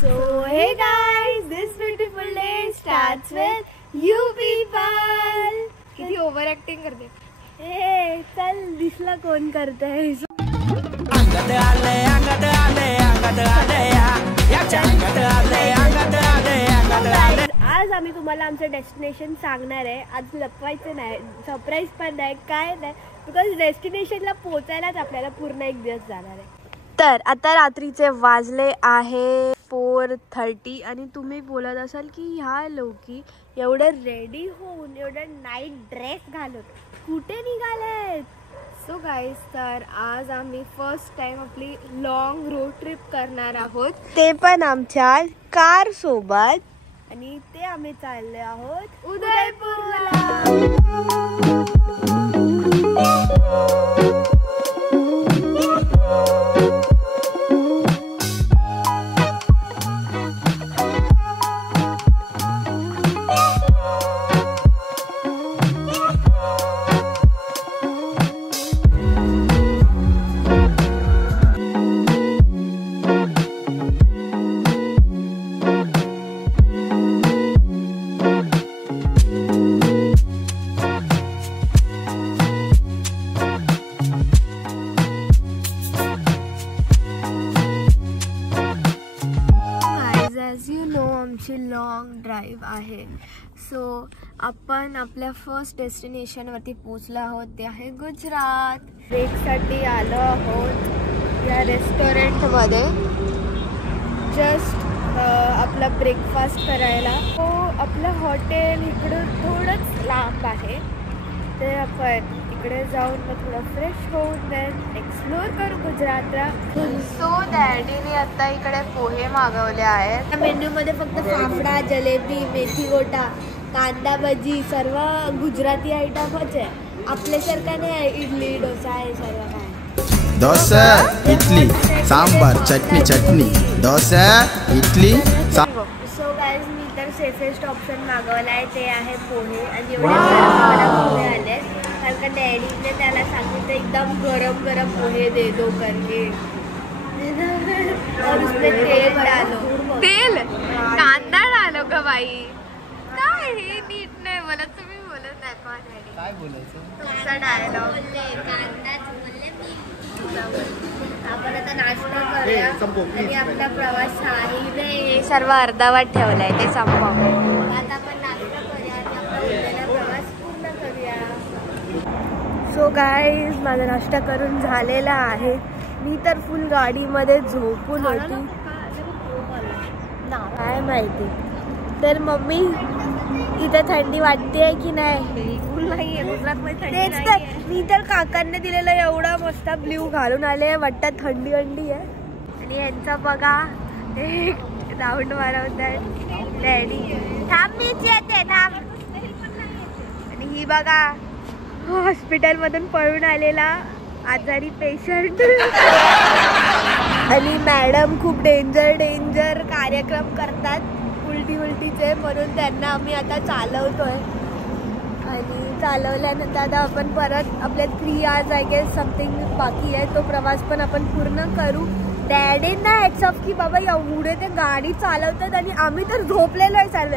So hey guys, this beautiful day starts with you people. किती over acting करते. हे चल दिसला कोण करतंय. अंगत आले अंगत आले अंगत आले अंगत आले अंगत आले अंगत आले. आज आम्ही तुम्हाला आमचं डेस्टिनेशन सांगणार आहे. आज लपवायचं नाही, सरप्राईज पण नाही, काय नाही, बिकॉज डेस्टिनेशनला पोहोचायलाच आपल्याला पूर्ण एक दिवस जाणार आहे. तर आता रात्रीचे वाजले आहे 4:30 आणि तुम्ही बोलत असाल की ह्या लोकी एवढं रेडी होऊन एवढं नाईट ड्रेस घालून कुठे निघालेत. सो गाईज, तर आज आम्ही फर्स्ट टाइम आपली लॉंग रोड ट्रिप करणार आहोत, ते पण आमच्या कार सोबत. आणि ते आम्ही चालले आहोत उदयपूरला. आमची लॉंग ड्राईव्ह आहे. सो आपण आपल्या फर्स्ट डेस्टिनेशनवरती पोचलो आहोत, ते आहे गुजरात. ब्रेकसाठी आलो आहोत या रेस्टॉरंटमध्ये जस्ट आपला ब्रेकफास्ट करायला. तो आपलं हॉटेल इकडून थोडंच लांब आहे, ते आपण इकडे जाऊन मग थोडं फ्रेश होऊन देन एक्सप्लोर करू गुजरातला. सो डॅडीने आता इकडे पोहे मागवले आहेत. मेन्यूमध्ये फक्त फाफडा, जलेबी, मेथी गोटा, कांदा भजी सर्व गुजराती आयटमच आहे. आपल्यासारखं नाही इडली डोसा आहे सर्व काय. डोसा, इडली, सांबार, चटणी चटणी, डोसा, इडली. सो गाईज, मी तर सेफेस्ट ऑप्शन मागवला आहे, ते आहे पोहे. आणि एवढे गरम पोहे आले कारण डॅडीने त्याला सांगितलं एकदम गरम गरम पोहे दे दो करके. और उसमें तेल डालो. तेल कांदा डालो का बाई. काय हे नीट नाही बोलत, तुम्ही बोलत नाही. काय बोलायचं तुमचा डायलॉग. आपण आता नाश्ता करूया आणि आपला प्रवास आहे सर्व अर्धावट ठेवलाय, ते संपव. आता आपण नाश्ता करूया आणि आपला उद्याला प्रवास पूर्ण करूया. सो गाईज, माझा नाश्ता करून झालेला आहे. मी तर फुल गाडीमध्ये झोपून होती, काय माहिती. तर मम्मी, इथे थंडी वाटते की नाही? बिलकुल नाही आहे गुजरातमध्ये. तेच तर, मी तर काकांनी दिलेलं एवढा मस्त ब्ल्यू घालून आले, वाटतं थंडी थंडी आहे. आणि यांचा बघा एक राऊंड मारवतात डॅडी. थांब, मीच येते थांब. आणि ही बघा हॉस्पिटलमधून पळून आलेला आजारी पेशंट. आणि मॅडम खूप डेंजर कार्यक्रम करतात उलटीचे, म्हणून त्यांना आम्ही आता चालवतोय. आणि चालवल्यानंतर आता आपण परत आपल्या 3 hours आय गेस समथिंग बाकी आहे, तो प्रवास पण आपण पूर्ण करू. डॅडींना हॅट्स ऑफ की बाबा एवढे ते गाडी चालवतात आणि आम्ही तर झोपलेलो आहे सर्व.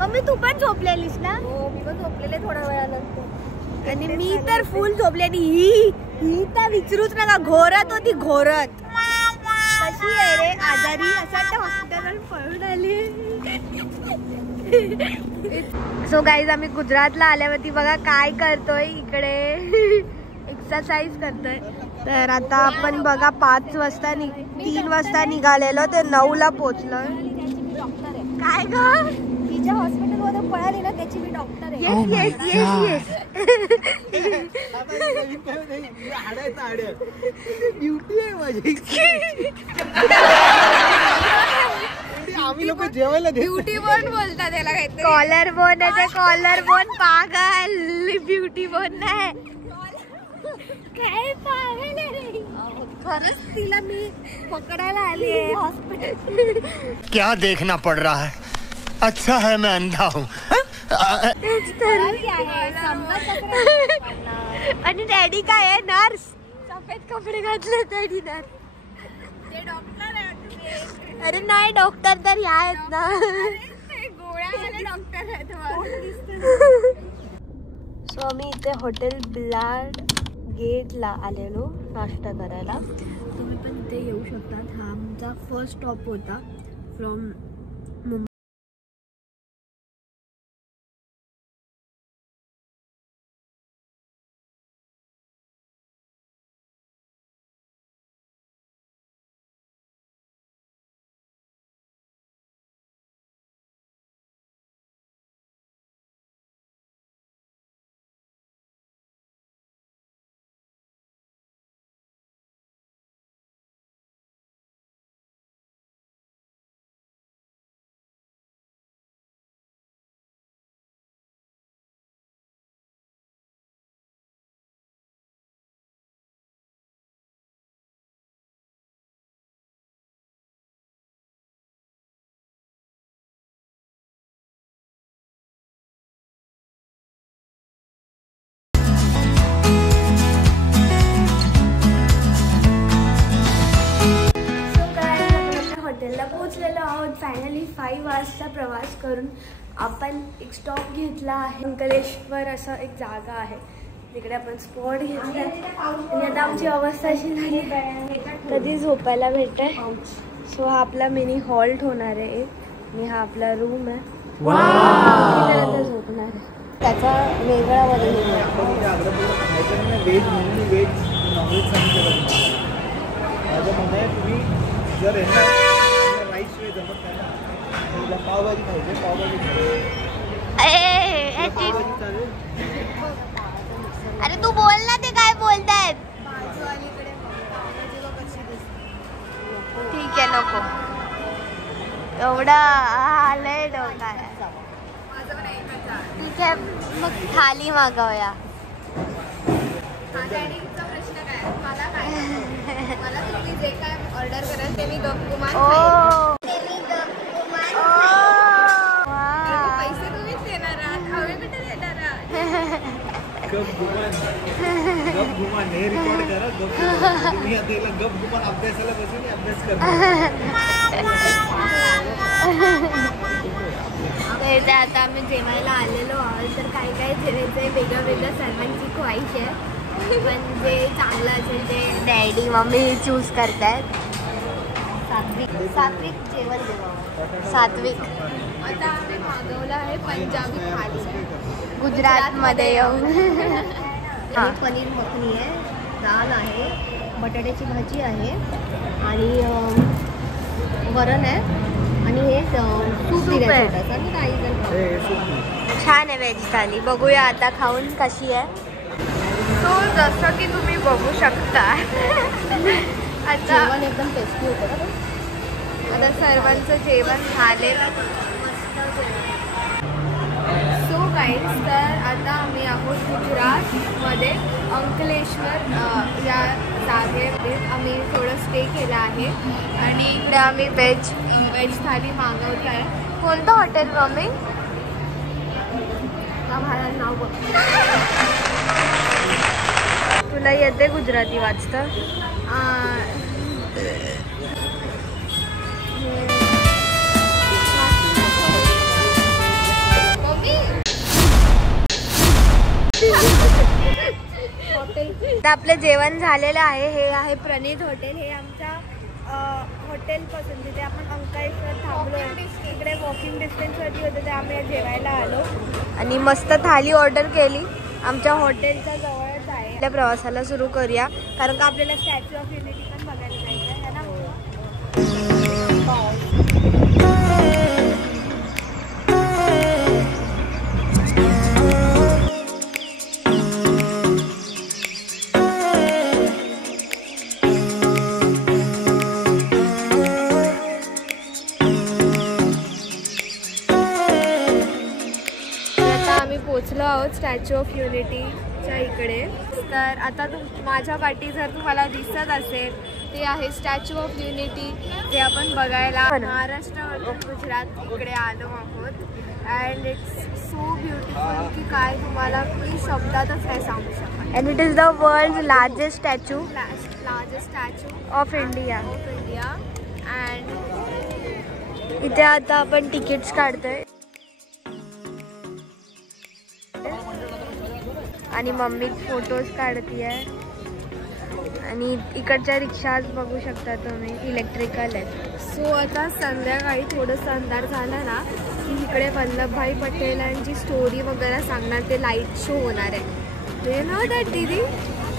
मम्मी, तू पण झोपलेलीस ना? हो, मी पण झोपलेले थोड्या वेळानंतर. आणि मी तर फुल झोपले. आणि ही तर विचारूच नका, घोरत होती घोरत. कशी आहे रे आजारी, असं हॉस्पिटल पळून आली. सो गाईज, आम्ही गुजरातला आल्यावरती बघा काय करतोय, इकडे एक्सरसाइज करतोय. तर आता आपण बघा 3 वाजता निघालेलो, ते 9ला पोचलोय. काय ग, तिच्या हॉस्पिटलमध्ये पळाली ना, त्याची मी डॉक्टर आहे. येस. ब्युटी आहे माझी. आम्ही लोक जेवायला ब्युटी बोन बोलतात त्याला काहीतरी. कॉलर बोन आहे, कॉलर बोन. पागल, ब्युटी बोन नाही. काय पागल आहे, खरंच तिला मी पकडायला आली आहे हॉस्पिटल. क्या देखना पड़ रहा है. अच्छा है मैं अंधा हूँ. आणि डॅडी काय आहे, नर्स. सफेद कपडे घातले डॅडी. नर्स ते डॉक्टर आहे. अरे नाही डॉक्टर तर ह्या आहेत ना. गोळ्यावाले डॉक्टर आहेत. सो आम्ही इथे हॉटेल ब्लाड गेटला आलेलो नाश्ता करायला. तुम्ही पण इथे येऊ शकतात. हा आमचा फर्स्ट स्टॉप होता फ्रॉम मुंबई. हॉटेलला पोहोचलेलो आहोत. फायनली 5 वाजता प्रवास करून आपण एक स्टॉप घेतला आहे. अंकलेश्वर असं एक जागा आहे तिकडे आपण स्पॉट घेतला आणि आता आमची अवस्था अशी झाली कधी झोपायला भेटते. सो हा आपला मिनी हॉल्ट होणार आहे एक आणि हा आपला रूम आहे. आता झोपणार आहे. त्याचा वेगळा बदल जर राईस शिवाय जमत नाही ना. पावभाजी खायची. पावभाजी अरे तू बोल ना. ते काय बोलतायत. ठीक आहे नको एवढा आलंय डोका. ठीक आहे मग थाली मागवूया. प्रश्न काय मला काय मला तुम्ही जे काय ऑर्डर कराल ते मी गपगुमान पैसे तुम्हीच देणार आहात. हवे कुठे देणार आहात. गपगुमान हे रेकॉर्ड करा. गपगुमान गपगुमान अभ्यासाला बसून अभ्यास करा. आता आम्ही जेवायला आलेलो आहोत. तर काय काय जेवायचंय वेगळं वेगळं सर्वांची ख्वाहिश आहे. पण जे चांगलं असेल ते डॅडी मम्मी चूज करतायत. सात्विक जेवण देवा. सात्विक. आता आम्ही मागवलं आहे पंजाबी थाली. गुजरातमध्ये येऊन पनीर मखनी आहे, दाल आहे, बटाट्याची भाजी आहे आणि वरण आहे आणि हे सूप आहे. छोटासा. छान आहे व्हेज थाली. बघूया आता खाऊन कशी आहे. तो जसं की तुम्ही बघू शकता आता जेवण एकदम टेस्टी होतं. आता सर्वांचं जेवण झालेलं. सो गाईज तर आता आम्ही आहोत गुजरातमध्ये अंकलेश्वर या जागेमध्ये आम्ही थोडं स्टे केला आहे आणि इकडे आम्ही वेज थाली मागवली आहे. कोणतं हॉटेल मम्मी. नाव बघ. तुला येते गुजराती वाचतं. आपलं जेवण झालेलं आहे. हे आहे प्रणित हॉटेल. हे आमच्या हॉटेल पासून जिथे आपण अंकलेश्वर थांबलो इकडे वॉकिंग डिस्टन्सवरती होतं ते आम्ही जेवायला आलो आणि मस्त थाली ऑर्डर केली. आमच्या हॉटेलच्या जवळच आहे. आपल्या प्रवासाला सुरू करूया कारण का आपल्याला स्टॅच्यू ऑफ युनिटी पण बघायला जायचं आहे ना. पोचलो आहोत स्टॅच्यू ऑफ युनिटीच्या इकडे. तर आता माझ्या पाठी जर तुम्हाला दिसत असेल ते आहे स्टॅच्यू ऑफ युनिटी जे आपण बघायला महाराष्ट्रावरून गुजरात इकडे आलो आहोत. अँड इट्स सो ब्युटिफुल की काय तुम्हाला मी शब्दातच काय सांगू शकत. And it is the world largest statue largest statue of India. And इथे आता आपण तिकीट्स काढतोय आणि मम्मी फोटोज काढतीये आणि इकडच्या रिक्षाज बघू शकता तुम्ही, इलेक्ट्रिकल आहे. सो आता संध्याकाळी थोडंसं अंधार झाला ना की इकडे वल्लभभाई पटेलांची स्टोरी वगैरे सांगणार, ते लाईट शो होणार आहे. यू नो दॅट दीदी,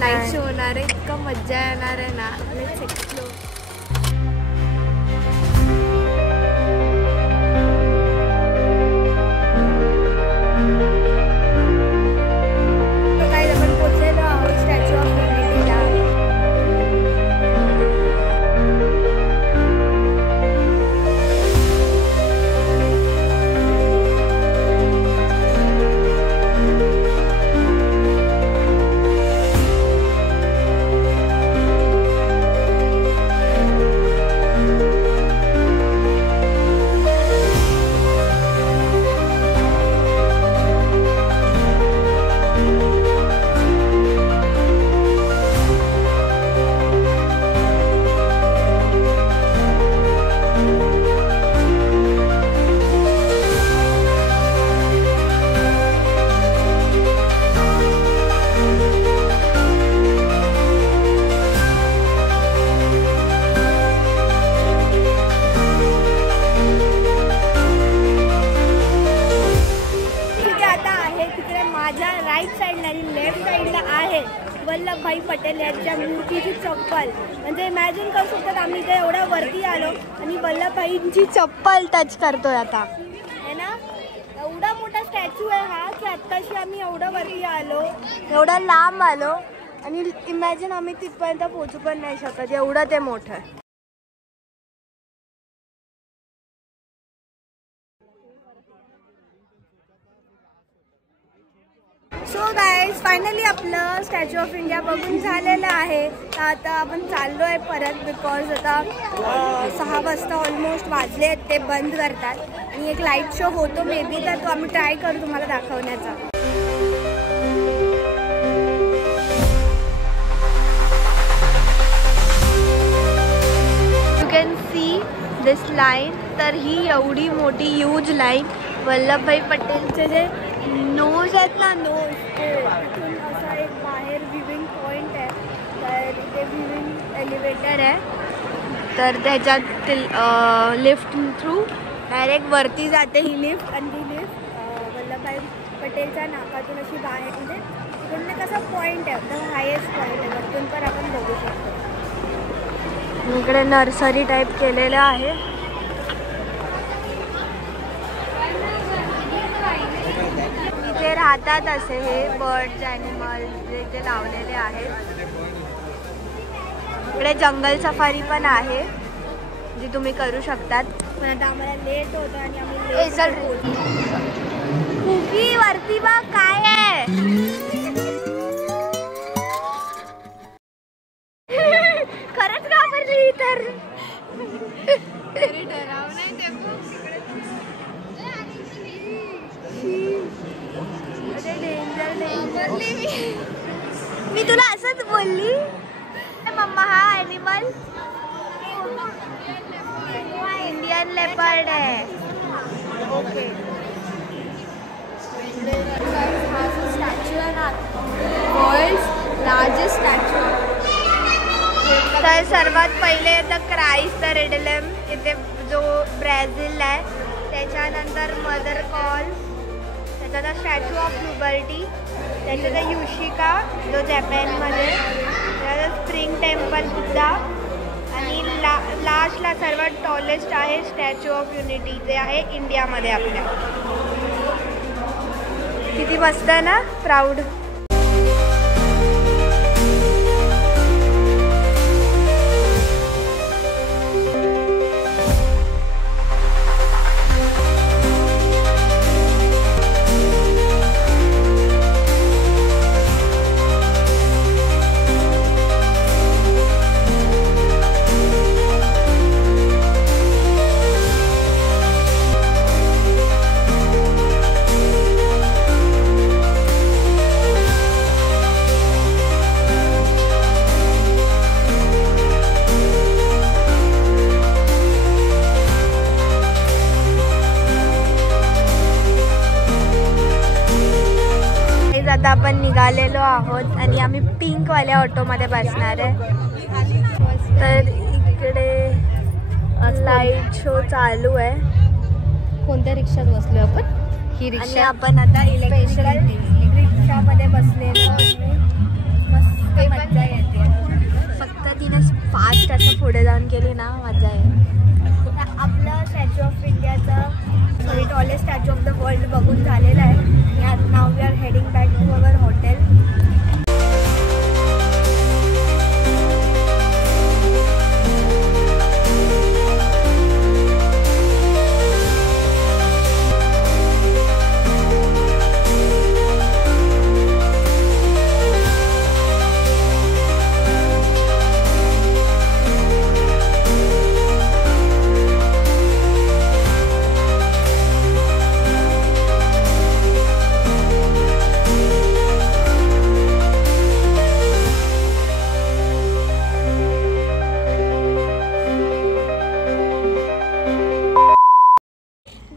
लाईट शो होणार आहे, इतकं मज्जा येणार आहे ना. Let's explore. वल्लभभाई पटेल यांच्या मूर्तीची चप्पल, म्हणजे इमॅजिन करू शकतात आम्ही इथे एवढ्या वरती आलो आणि वल्लभभाईंची चप्पल टच करतोय आता, है ना. एवढा मोठा स्टॅच्यू आहे हा की आत्ताशी आम्ही एवढं वरती आलो, एवढा लांब आलो आणि इमॅजिन आम्ही तिथपर्यंत पोहोचू पण नाही शकत, एवढं ते मोठं आहे. सो गाईज फायनली आपलं स्टॅच्यू ऑफ इंडिया बघून झालेलं आहे. तर आता आपण चाललो आहे परत, बिकॉज आता 6 वाजता ऑलमोस्ट वाजले आहेत, ते बंद करतात आणि एक लाईट शो होतो मे बी, तर तो आम्ही ट्राय करू तुम्हाला दाखवण्याचा. You can see this line. तर ही एवढी मोठी ह्यूज लाईन, वल्लभभाई पटेलचे जे नोज आहेत ना, नोज तिथून असा एक बाहेर व्ह्यूइंग पॉईंट आहे. तर इथे व्ह्यूइंग एलिव्हेटर आहे, तर त्याच्यात लिफ्ट थ्रू डायरेक्ट वरती जाते ही लिफ्ट. आणि ती लिफ्ट वल्लभभाई पटेलच्या नाकातून अशी बाहेर, म्हणजे तिकडून कसा पॉईंट आहे, एकदम हायेस्ट पॉईंट आहे, वरतून पण आपण बघू शकतो. इकडे नर्सरी टाईप केलेलं आहे. इथे राहतात असे हे बर्ड्स, ॲनिमल जे इथे लावलेले आहेत. इकडे जंगल सफारी पण आहे जी तुम्ही करू शकतात. पण आता आम्हाला लेट होतं आणि आम्ही कुकी वरती बघ काय आहे. खरंच घाबरली तर डराव नाही ते. मी तुला असंच बोलली. मम्मा हा ॲनिमल इंडियन लेपर्ड आहे. ओके. हा जो स्टॅच्यू आहे ना, वर्ल्ड लार्जेस्ट स्टॅच्यू. तर सर्वात पहिले येतं क्राइस्ट द रेडिलम, इथे जो ब्राझील आहे. त्याच्यानंतर मदर कॉल, त्याचा स्टॅच्यू ऑफ लिबर्टी, त्याच्यात युशिका जो जपानमध्ये, त्याच्यात स्प्रिंग टेम्पल सुद्धा, आणि लास्टला सर्वात टॉलेस्ट आहे स्टॅच्यू ऑफ युनिटी, जे आहे इंडियामध्ये आपल्या. किती मस्त आहे ना, प्राऊड. आपण निघालेलो आहोत आणि आम्ही पिंकवाल्या ऑटोमध्ये बसणार आहे. तर इकडे लाईट शो चालू आहे. कोणत्या रिक्षात बसलो आपण? ही आणि रिक्षा आपण आता इलेक्ट्रिकल रिक्षामध्ये बसलेलो. मस्त मजा येते. फक्त तिने फास्ट असं पुढे जाऊन केली ना, मजा आहे. आपलं स्टॅच्यू ऑफ इंडियाचं tallest statue of the world बघून झालेलं आहे. Now we are heading back to our hotel.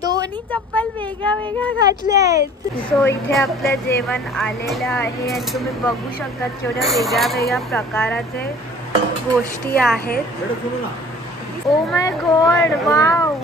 दोन्ही चप्पल वेगळ्या वेगळ्या घातल्या आहेत. सो इथे आपलं जेवण आलेलं आहे आणि तुम्ही बघू शकता केवढ्या वेगळ्या वेगळ्या प्रकाराचे गोष्टी आहेत. Oh my God, wow.